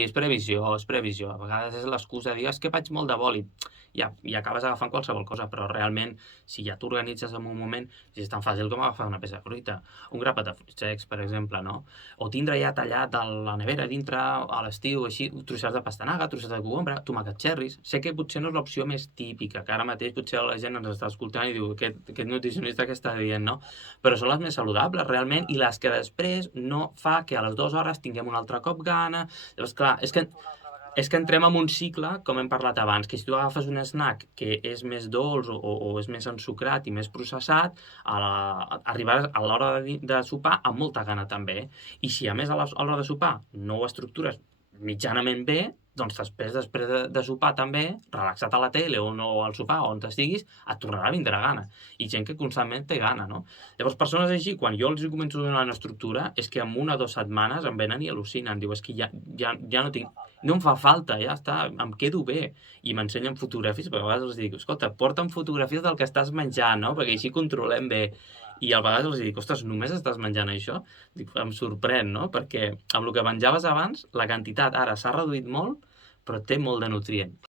És previsió, és previsió. A vegades és l'excusa de dir, és que vaig molt de boli, i acabes agafant qualsevol cosa, però realment, si ja t'organitzes en un moment, si és tan fàcil com agafar una peça de fruita, un grapat de fruits secs, per exemple, no? O tindre ja tallat a la nevera dintre a l'estiu, així, trossets de pastanaga, trossets de cogombre, tomàquets cherries. Sé que potser no és l'opció més típica, que ara mateix potser la gent ens està escoltant i diu, aquest nutricionista que està dient, no? Però són les més saludables, realment, i les que després no fa que a les 2 hores tinguem un altre cop gana. Llavors, clar, és que entrem en un cicle, com hem parlat abans, que si tu agafes un snack que és més dolç o és més ensucrat i més processat, arribaràs a l'hora de sopar amb molta gana també. I si a més a l'hora de sopar no ho estructures mitjanament bé, doncs després de sopar també, relaxat a la tele o no al sofà o on estiguis, et tornarà a vindre gana. I gent que constantment té gana, no? Llavors, persones així, quan jo els començo a donar una estructura, és que en 1 o 2 setmanes em venen i al·lucinen. Diu, és que ja no tinc... No em fa falta, ja està, em quedo bé. I m'ensenyen fotografies, perquè a vegades els dic, escolta, porta'm fotografies del que estàs menjant, no? Perquè així controlem bé. I a vegades els dic, ostres, només estàs menjant això? Dic, em sorprèn, no? Perquè amb el que menjaves abans, la quantitat ara s'ha reduït molt, però té molt de nutrient.